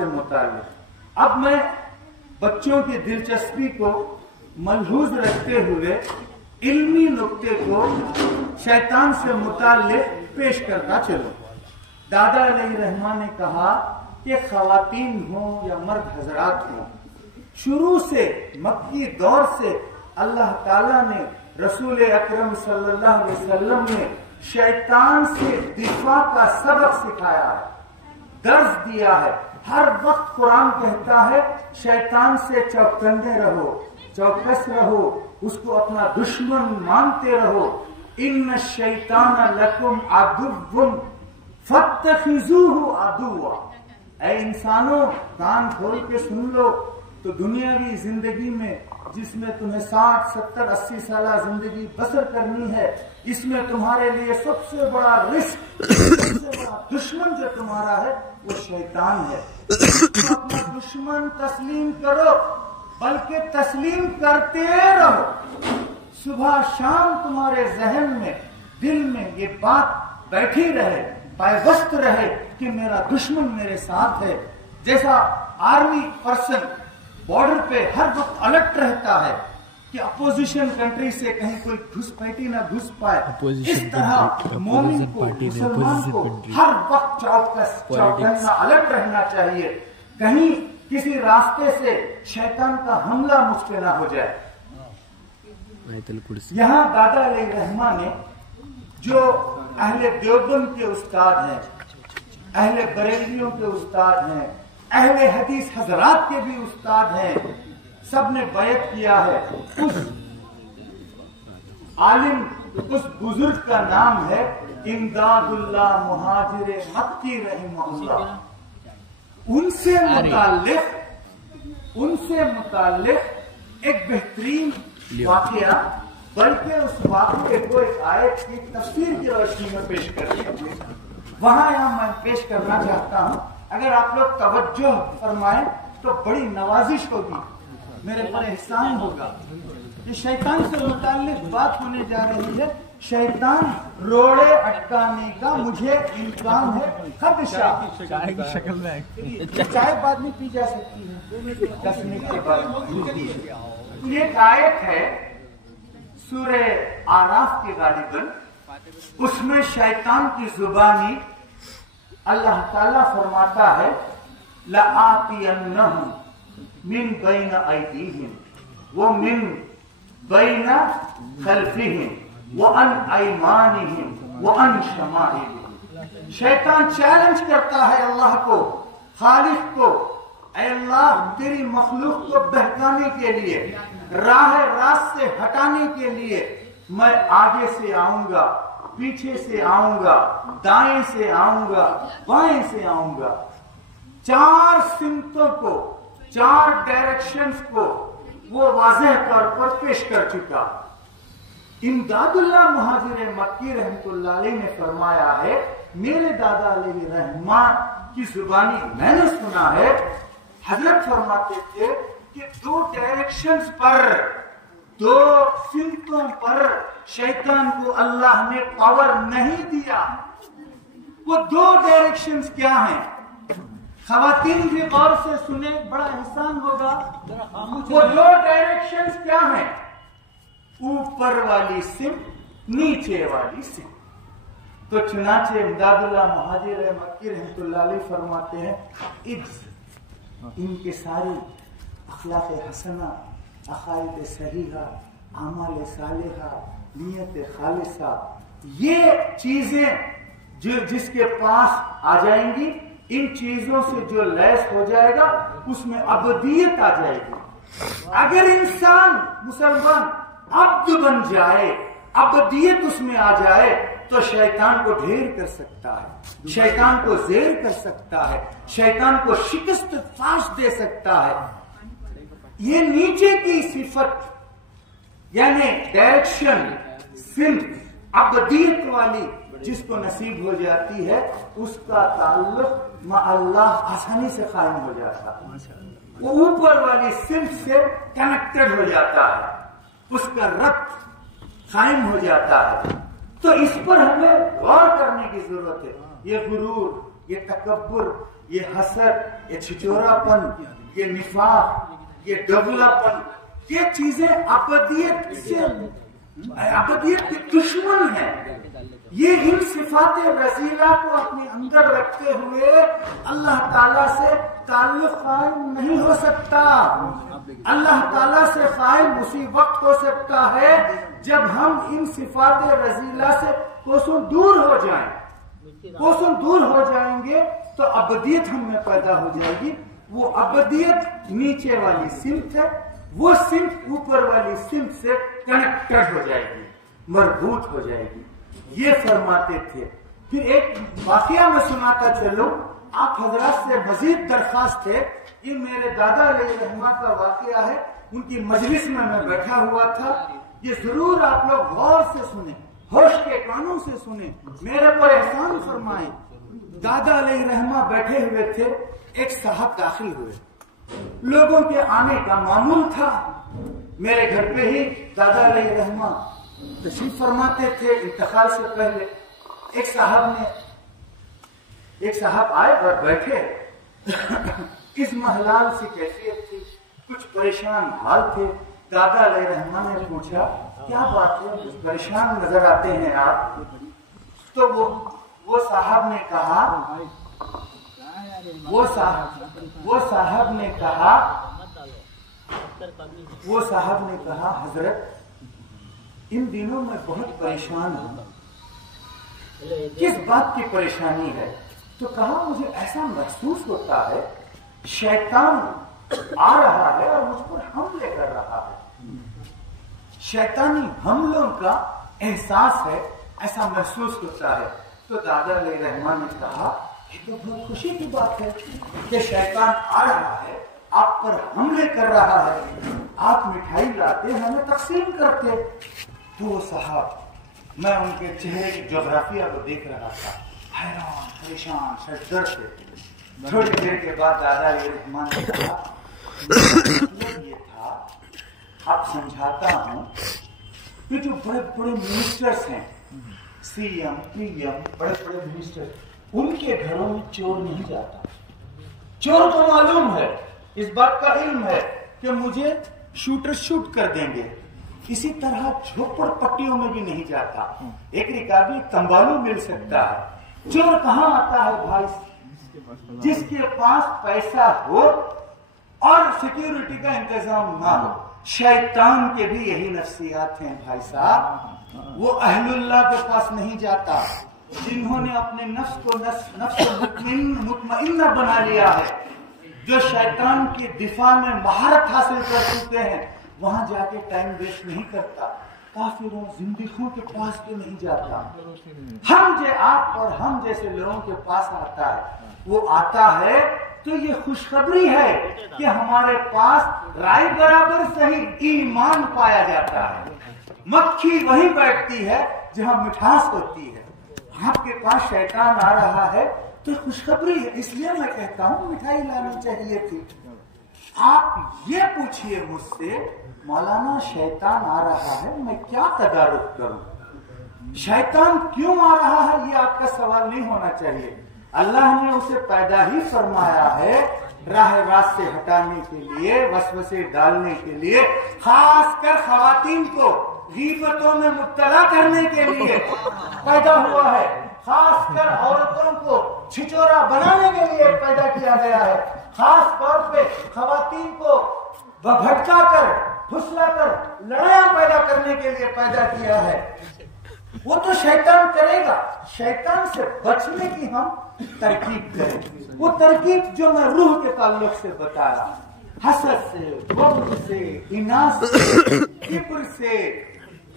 سے متعلق۔ اب میں بچوں کی دلچسپی کو ملحوظ رکھتے ہوئے علمی نقطے کو شیطان سے متعلق پیش کرتا چلوں۔ دادا علیہ رحمہ نے کہا کہ خواتین ہوں یا مرد حضرات ہوں، شروع سے مکی دور سے اللہ تعالیٰ نے رسول اکرم صلی اللہ علیہ وسلم نے شیطان سے دفاع کا سبق سکھایا ہے، درس دیا ہے۔ ہر وقت قرآن کہتا ہے شیطان سے چوکندے رہو، چوکس رہو، اس کو اپنا دشمن مانتے رہو۔ ان الشیطان لکم عدو فاتخذوہ عدوا۔ اے انسانوں کان کھول کے سن لو، تو دنیاوی زندگی میں جس میں تمہیں 60 70 80 سالہ زندگی بسر کرنی ہے، اس میں تمہارے لیے سب سے بڑا رزق، سب سے بڑا دشمن جو تمہارا ہے وہ شیطان ہے۔ تو اپنا دشمن تسلیم کرو، بلکہ تسلیم کرتے رہو۔ صبح شام تمہارے ذہن میں، دل میں یہ بات بیٹھی رہے، پائبست رہے کہ میرا دشمن میرے ساتھ ہے۔ جیسا آرمی پرسن بارڈر پہ ہر وقت الرٹ رہتا ہے کہ اپوزیشن کنٹری سے کہیں کوئی گھسپیٹی نہ گھس پائے، اس طرح مومن کو، مسلمان کو ہر وقت چوکنا الرٹ رہنا چاہیے، کہیں کسی راستے سے شیطان کا حملہ مجھ پہ نہ ہو جائے۔ یہاں دادا علیہ رحمہ نے جو اہل دیوبند کے استاد ہیں، اہل بریلیوں کے استاد ہیں، اہل حدیث حضرات کے بھی استاد ہیں، سب نے بیعت کیا ہے۔ اس عالم، اس بزرگ کا نام ہے امداد اللہ مہاجر مکی رحمہ اللہ۔ ان سے متعلق ایک بہترین واقعہ، بلکہ اس واقعے کو ایک آیت کی تفسیر کی روشنی میں پیش کرتے ہیں۔ وہاں یہاں میں پیش کرنا چاہتا ہوں، اگر آپ لوگ توجہ فرمائیں تو بڑی نوازش ہوگی، میرے پر احسان ہوگا۔ یہ شیطان سے متعلق بات ہونے جا رہی ہے۔ شیطان روڑے اٹکانے کا مجھے امکان ہے خدشہ۔ چائے کی شکل میں چائے بعد میں پی جا سکتی ہے 10 منٹ کے بعد۔ یہ ایک آیت ہے سورہ آراف کے غالباً، اس میں شیطان کی زبانی اللہ تعالیٰ فرماتا ہے لَآتِيَنَّهُمْ مِنْ بَيْنَ أَيْدِيهِمْ وَمِنْ بَيْنَ خَلْفِهِمْ وَعَنْ أَيْمَانِهِمْ وَعَنْ شَمَائِلِهِمْ۔ شیطان چیلنج کرتا ہے اللہ کو، خالق کو، اے اللہ تیری مخلوق کو بہکانے کے لیے، راہ راست سے ہٹانے کے لیے میں آگے سے آؤں گا، پیچھے سے آؤں گا، دائیں سے آؤں گا، بائیں سے آؤں گا۔ 4 سمتوں کو، 4 ڈائریکشنز کو وہ واضح طور پر پیش کر چکا۔ امداد اللہ مہاجر مکی رحمت اللہ علیہ نے فرمایا ہے، میرے دادا علیہ رحمان کی زبانی میں نے سنا ہے، حضرت فرماتے تھے کہ 2 ڈائریکشنز پر، 2 سمتوں پر شیطان کو اللہ نے پاور نہیں دیا۔ وہ 2 ڈائریکشنز کیا ہیں؟ خواتین بھی غور سے سنیں، بڑا احسان ہوگا۔ وہ 2 ڈائریکشنز کیا ہیں؟ اوپر والی سمت، نیچے والی سمت۔ تو چنانچہ امداد اللہ مہاجر مکی رحمت اللہ علیہ فرماتے ہیں ان کے ساری اخلاق حسنہ، عقائد صحیحہ، اعمال صالحہ، نیت خالصہ، یہ چیزیں جو جس کے پاس آ جائیں گی، ان چیزوں سے جو لیس ہو جائے گا اس میں ابدیت آ جائے گی۔ اگر انسان مسلمان عبد بن جائے، ابدیت اس میں آ جائے، تو شیطان کو ڈھیر کر سکتا ہے، شیطان کو زیر کر سکتا ہے، شیطان کو شکست فاش دے سکتا ہے۔ یہ نیچے کی صفت یعنی ڈائریکشن، سمت ابدیت والی جس کو نصیب ہو جاتی ہے، اس کا تعلق مع اللہ آسانی سے قائم ہو جاتا ہے، وہ اوپر والی سمت سے کنیکٹڈ ہو جاتا ہے، اس کا ربط قائم ہو جاتا ہے۔ تو اس پر ہمیں غور کرنے کی ضرورت ہے۔ یہ غرور، یہ تکبر، یہ حسد، یہ چھچورا پن، یہ نفاق، یہ ڈبلا پن، یہ چیزیں ابدیت کے دشمن ہیں۔ یہ ان صفات رذیلہ کو اپنے اندر رکھتے ہوئے اللہ تعالیٰ سے تعلق قائم نہیں ہو سکتا۔ اللہ تعالیٰ سے قائم اسی وقت ہو سکتا ہے جب ہم ان صفات رذیلہ سے کوسوں دور ہو جائیں گے تو ابدیت ہم میں پیدا ہو جائے گی۔ وہ ابدیت نیچے والی سمت ہے، وہ سمت اوپر والی سمت سے کنیکٹڈ ہو جائے گی، مربوط ہو جائے گی۔ یہ فرماتے تھے۔ پھر ایک واقعہ میں سناتا چلوں، آپ حضرات سے مزید درخواست ہے، یہ میرے دادا علیہ رحمہ کا واقعہ ہے، ان کی مجلس میں بیٹھا ہوا تھا، یہ ضرور آپ لوگ غور سے سنیں، ہوش کے کانوں سے سنیں، میرے پر احسان فرمائیں۔ دادا علیہ رحمہ بیٹھے ہوئے تھے، ایک صاحب داخل ہوئے، لوگوں کے آنے کا معمول تھا۔ میرے گھر پہ ہی دادا علیہ رحمہ تشریف فرماتے تھے، انتقال سے پہلے ایک صاحب آئے اور بیٹھے۔ اس محلال سی کیفیت تھی، کچھ پریشان حال تھے۔ دادا علیہ رحمہ نے پوچھا کیا بات ہے، کچھ پریشان نظر آتے ہیں آپ؟ تو وہ صاحب نے کہا حضرت ان دنوں میں بہت پریشان ہوں۔ کس بات کی پریشانی ہے؟ تو کہا مجھے ایسا محسوس ہوتا ہے شیطان آ رہا ہے اور مجھ پر حملے کر رہا ہے، شیطانی حملوں کا احساس ہے، ایسا محسوس ہوتا ہے۔ تو دادا علیہ رحمہ نے کہا یہ تو بہت خوشی کی بات ہے کہ شیطان آ رہا ہے، آپ پر حملے کر رہا ہے، آپ مٹھائی لاتے ہمیں تقسیم کرتے۔ تو وہ صاحب، میں ان کے چہرے کی جغرافیہ کو دیکھ رہا تھا، حیران پریشان شجر سے۔ تھوڑی دیر کے بعد دادا علیہ رحمہ نے کہا یہ تھا، اب سمجھاتا ہوں، یہ جو بڑے بڑے منسٹرز ہیں، سی ایم پی ایم، بڑے بڑے منسٹر، ان کے گھروں میں چور نہیں جاتا۔ چور کو معلوم ہے، اس بات کا علم ہے کہ مجھے شوٹر شوٹ کر دیں گے۔ اسی طرح جھوپڑ پٹیوں میں بھی نہیں جاتا، ایک رکابی تمبالو مل سکتا ہے۔ چور کہاں آتا ہے بھائی؟ جس کے پاس پیسہ ہو اور سیکیورٹی کا انتظام نہ ہو۔ شیطان کے بھی یہی نفسیات ہیں بھائی صاحب، وہ اہل اللہ کے پاس نہیں جاتا، جنہوں نے اپنے نفس کو مطمئنہ بنا لیا ہے، جو شیطان کے دفاع میں مہارت حاصل کر چکے ہیں، وہاں جا کے ٹائم ویسٹ نہیں کرتا، کافروں زندگیوں کے پاس تو نہیں جاتا۔ آپ اور ہم جیسے لوگوں کے پاس آتا ہے، وہ آتا ہے تو یہ خوشخبری ہے کہ ہمارے پاس رائے برابر صحیح ایمان پایا جاتا ہے۔ مکھی وہیں بیٹھتی ہے جہاں مٹھاس ہوتی ہے۔ آپ کے پاس شیطان آ رہا ہے تو خوشخبری ہے، اس لیے میں کہتا ہوں مٹھائی لانی چاہیے تھی۔ آپ یہ پوچھئے مجھ سے مولانا شیطان آ رہا ہے، میں کیا تدارک کروں؟ شیطان کیوں آ رہا ہے یہ آپ کا سوال نہیں ہونا چاہیے۔ اللہ نے اسے پیدا ہی فرمایا ہے راہ راست سے ہٹانے کے لیے، وسوسے ڈالنے کے لیے، خاص کر خواتین کو غیبتوں میں مبتلا کرنے کے لیے پیدا ہوا ہے، خاص کر عورتوں کو چھچورا بنانے کے لیے پیدا کیا گیا ہے، خاص طور پہ خواتین کو بھٹکا کر پھسلا کر لڑائیاں پیدا کرنے کے لیے پیدا کیا ہے۔ وہ تو شیطان کرے گا، شیطان سے بچنے کی ہم ترکیب کریں۔ وہ ترکیب جو میں روح کے تعلق سے بتایا، حسد سے، بغض سے، اناث سے، کبر سے،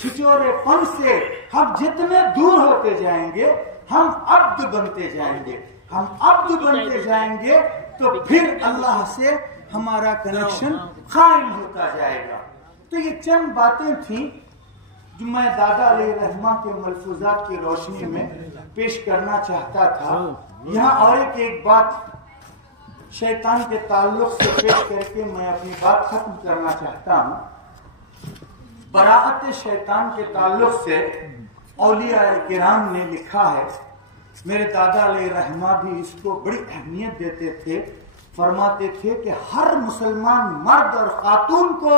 چھچورے پن سے ہم جتنے دور ہوتے جائیں گے ہم عبد بنتے جائیں گے۔ ہم عبد بنتے جائیں گے تو پھر اللہ سے ہمارا کنیکشن قائم ہوتا جائے گا۔ تو یہ چند باتیں تھیں جو میں دادا علیہ رحمہ کے ملفوظات کی روشنی میں پیش کرنا چاہتا تھا۔ یہاں اور ایک بات شیطان کے تعلق سے پیش کر کے میں اپنی بات ختم کرنا چاہتا ہوں۔ براءت شیطان کے تعلق سے اولیاء کرام نے لکھا ہے، میرے دادا علیہ رحمہ بھی اس کو بڑی اہمیت دیتے تھے. فرماتے تھے کہ ہر مسلمان مرد اور خاتون کو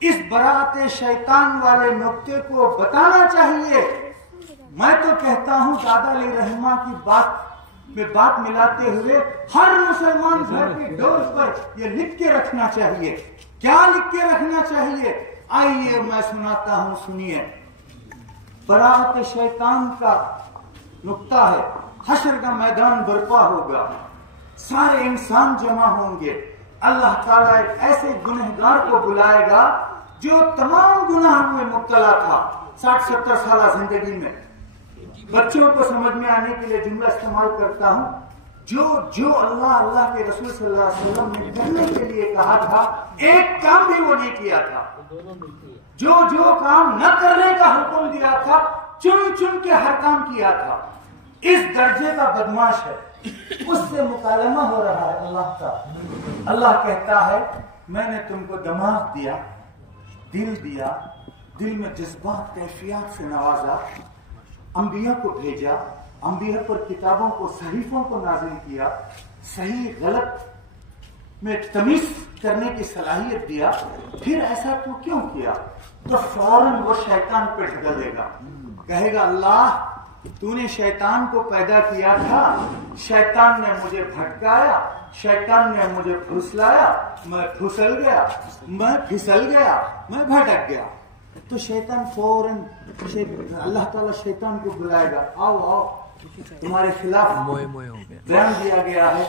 اس براءت شیطان والے نقطے کو بتانا چاہیے. میں تو کہتا ہوں دادا علیہ رحمہ کی بات ملاتے ہوئے ہر مسلمان گھر کے ڈور پر یہ لکھ کے رکھنا چاہیے. کیا لکھ کے رکھنا چاہیے؟ آئیے میں سناتا ہوں، سنیے. براءت شیطان کا نقطہ ہے، حشر کا میدان برپا ہوگا، سارے انسان جمع ہوں گے. اللہ تعالیٰ ایک ایسے گنہگار کو بلائے گا جو تمام گناہ میں مبتلا تھا 60-70 سالہ زندگی میں. بچوں کو سمجھ میں آنے کے لیے جملہ استعمال کرتا ہوں، جو اللہ کے رسول صلی اللہ علیہ وسلم نے کرنے کے لیے کہا تھا ایک کام بھی وہ نہیں کیا تھا. جو کام نہ کرنے کا حکم دیا تھا چن کے ہر کام کیا تھا. اس درجے کا بدماش ہے. اس سے مکالمہ ہو رہا ہے اللہ کا. اللہ کہتا ہے میں نے تم کو دماغ دیا، دل دیا، دل میں جذبات کیفیات سے نوازا، انبیاء کو بھیجا، انبیاء پر کتابوں کو صحیفوں کو نازل کیا، صحیح غلط میں تمیز کرنے کی صلاحیت دیا. پھر ایسا تو کیوں کیا؟ تو فوراً وہ شیطان پہ ڈگلے گا، کہے گا اللہ تو نے شیطان کو پیدا کیا تھا، شیطان نے مجھے بھٹکایا، شیطان نے مجھے پھسلایا، میں پھسل گیا، میں پھسل گیا، میں بھٹک گیا. تو شیطان فوراً اللہ تعالیٰ شیطان کو بلائے گا، آؤ تمہارے خلاف بیان دیا گیا ہے،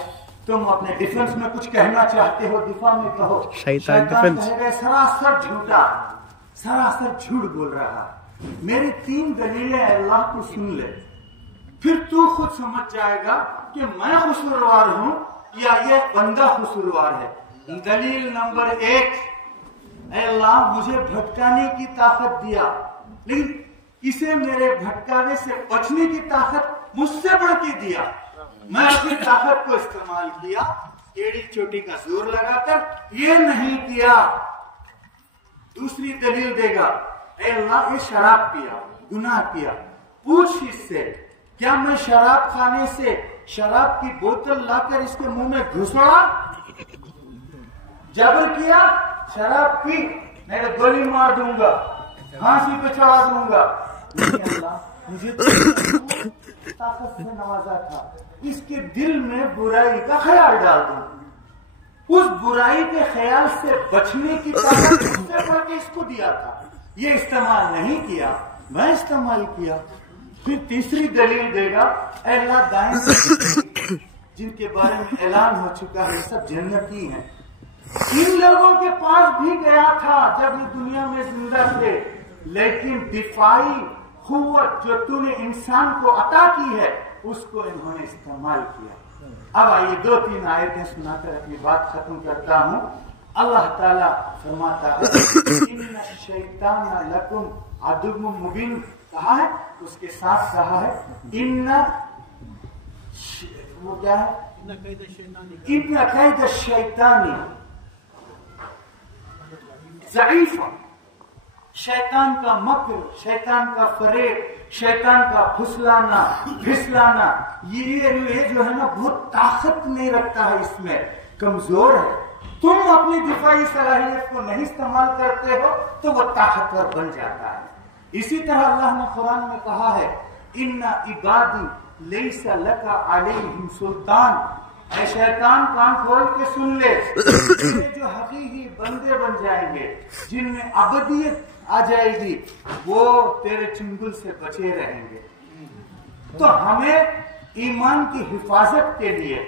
تم اپنے ڈیفنس میں کچھ کہنا چاہتے ہو، دفاع میں کہو. شیطان کہے گا سراسر جھوٹا، سراسر جھوٹ بول رہا. میری 3 دلیلیں اللہ کو سن لے، پھر تو خود سمجھ جائے گا کہ میں قصوروار ہوں یا یہ بندہ قصوروار ہے. دلیل نمبر 1، اے اللہ مجھے بھٹکانے کی طاقت دیا، لیکن اسے میرے بھٹکانے سے بچنے کی طاقت مجھ سے بڑھ کے دیا. میں اپنی طاقت کو استعمال کیا، ایڑی چوٹی کا زور لگا کر یہ نہیں کیا. دوسری دلیل دے گا، اے اللہ یہ شراب پیا، گناہ کیا، پوچھ اس سے کیا میں شراب خانے سے شراب کی بوتل لا کر اس کے منہ میں گھسڑا؟ جبر کیا، شراب پی، میں گولی مار دوں گا، پھانسی پہ چڑھا دوں گا. لیکن اللہ مجھے طاقت سے نوازا تھا، اس کے دل میں برائی کا خیال ڈال دوں، اس برائی کے خیال سے بچنے کی طاقت اس سے بڑھ کے اس کو دیا تھا. یہ استعمال نہیں کیا، میں استعمال کیا. پھر تیسری دلیل دے گا، اے اللہ دائیں جن کے بارے میں اعلان ہو چکا ہے سب جنتی ہیں، ان لوگوں کے پاس بھی گیا تھا جب یہ دنیا میں زندہ تھے، لیکن دفاعی قوت جو تو نے انسان کو عطا کی ہے اس کو انہوں نے استعمال کیا. اب آئیے 2-3 آیتیں سنا کر اپنی بات ختم کرتا ہوں. اللہ تعالیٰ فرماتا ہے ان الشیطان لکم عدو مبین، کہا ہے اس کے ساتھ کہا ہے وہ کیا ہے، ان کید الشیطان ضعیف. شیطان کا مکر، شیطان کا فریب، شیطان کا پھسلانا یہ جو ہے نا بہت طاقت نہیں رکھتا ہے، اس میں کمزور ہے. تم اپنی دفاعی صلاحیت کو نہیں استعمال کرتے ہو تو وہ طاقتور بن جاتا ہے. اسی طرح اللہ نے قرآن میں کہا ہے ان عبادی لیس لک علیہم سلطان. اے شیطان کان کھول کے سن لے، جو حقیقی بندے بن جائیں گے جن میں ابدیت آ جائے گی وہ تیرے چنگل سے بچے رہیں گے. تو ہمیں ایمان کی حفاظت کے لیے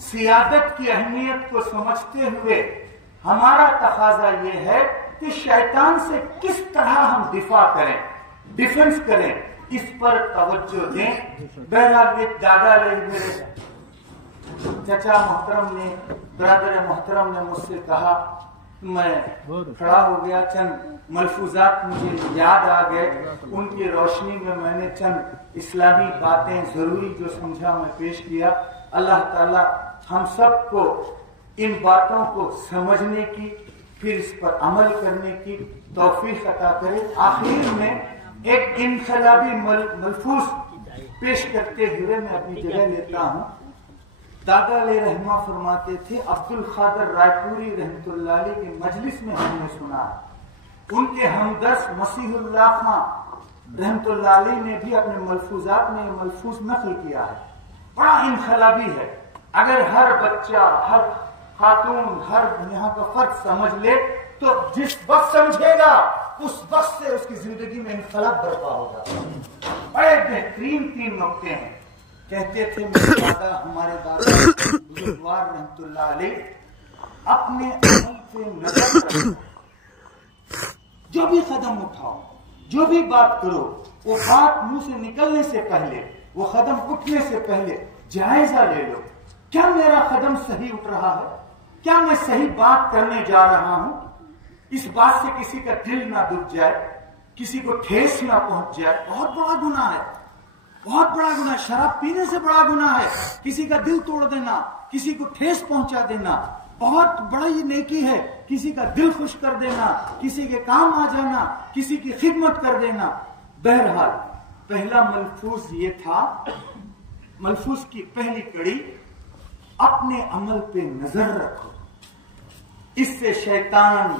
سیادت کی اہمیت کو سمجھتے ہوئے ہمارا تقاضا یہ ہے کہ شیطان سے کس طرح ہم دفاع کریں، ڈیفنس کریں، اس پر توجہ دیں. بہرحال ایک دادا میرے چچا محترم نے، برادر محترم نے مجھ سے کہا، میں کھڑا ہو گیا، چند ملفوظات مجھے یاد آ گئے، ان کی روشنی میں میں نے چند اسلامی باتیں ضروری جو سمجھا میں پیش کیا. اللہ تعالی ہم سب کو ان باتوں کو سمجھنے کی پھر اس پر عمل کرنے کی توفیق عطا کرے. آخر میں ایک انقلابی ملفوظ پیش کرتے ہوئے میں اپنی جگہ لیتا ہوں. دادا علیہ رحمہ فرماتے تھے، عبد القادر رائے پوری رحمۃ اللہ علیہ کے مجلس میں ہم نے سنا. ان کے ہمدرس مسیح اللہ خان رحمۃ اللہ علیہ نے بھی اپنے ملفوظات میں یہ ملفوظ نقل کیا ہے. بڑا انقلابی ہے. اگر ہر بچہ، ہر خاتون، ہر یہاں کا فرد سمجھ لے تو جس وقت سمجھے گا اس وقت سے اس کی زندگی میں انقلاب برپا ہوگا. بڑے بہترین 3 نقطے ہیں. کہتے تھے میرے دادا، ہمارے دادا بزرگوار رحمۃ اللہ علیہ، اپنے عمل پہ نظر رکھو. جو بھی قدم اٹھاؤ، جو بھی بات کرو، وہ بات منہ سے نکلنے سے پہلے، وہ قدم اٹھنے سے پہلے جائزہ لے لو. کیا میرا قدم صحیح اٹھ رہا ہے؟ کیا میں صحیح بات کرنے جا رہا ہوں؟ اس بات سے کسی کا دل نہ دکھ جائے، کسی کو ٹھیس نہ پہنچ جائے. بہت بڑا گناہ ہے، بہت بڑا گناہ. شراب پینے سے بڑا گناہ ہے کسی کا دل توڑ دینا، کسی کو ٹھیس پہنچا دینا. بہت بڑا یہ نیکی ہے کسی کا دل خوش کر دینا، کسی کے کام آ جانا، کسی کی خدمت کر دینا. بہرحال پہلا ملفوظ یہ تھا، ملفوظ کی پہلی کڑی، اپنے عمل پہ نظر رکھو. اس سے شیطان،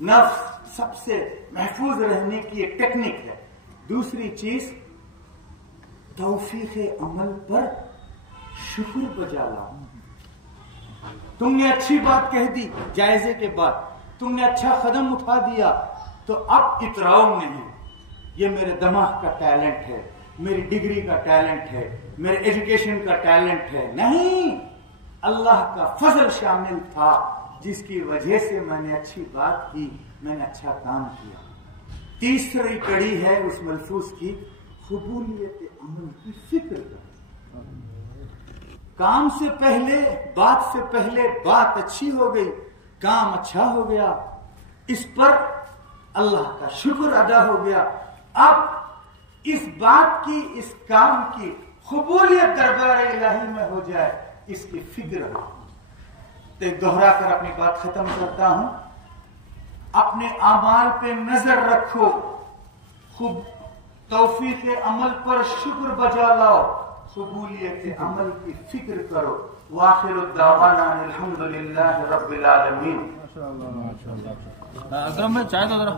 نفس سب سے محفوظ رہنے کی ایک ٹیکنیک ہے. دوسری چیز، توفیق عمل پر شکر بجا لاؤ. تم نے اچھی بات کہہ دی جائزے کے بعد، تم نے اچھا قدم اٹھا دیا، تو اب اتراؤ نہیں، یہ میرے دماغ کا ٹیلنٹ ہے، میری ڈگری کا ٹیلنٹ ہے، میرے ایجوکیشن کا ٹیلنٹ ہے. نہیں، اللہ کا فضل شامل تھا جس کی وجہ سے میں نے اچھی بات کی، میں نے اچھا کام کیا. تیسری کڑی ہے اس ملفوظ کی، قبولیت عمل کی فکر کرو. کام سے پہلے، بات سے پہلے بات اچھی ہو گئی، کام اچھا ہو گیا، اس پر اللہ کا شکر ادا ہو گیا. اب اس بات کی، اس کام کی قبولیت دربار الہی میں ہو جائے، اس کی فکر ہو. تو دوہرا کر اپنی بات ختم کرتا ہوں. اپنے اعمال پہ نظر رکھو، خوب توفیق عمل پر شکر بجا لاؤ، قبولیت عمل کی فکر کرو. وآخر الدعوانا الحمدللہ رب العالمین. اکرم میں چائے دو ذرا.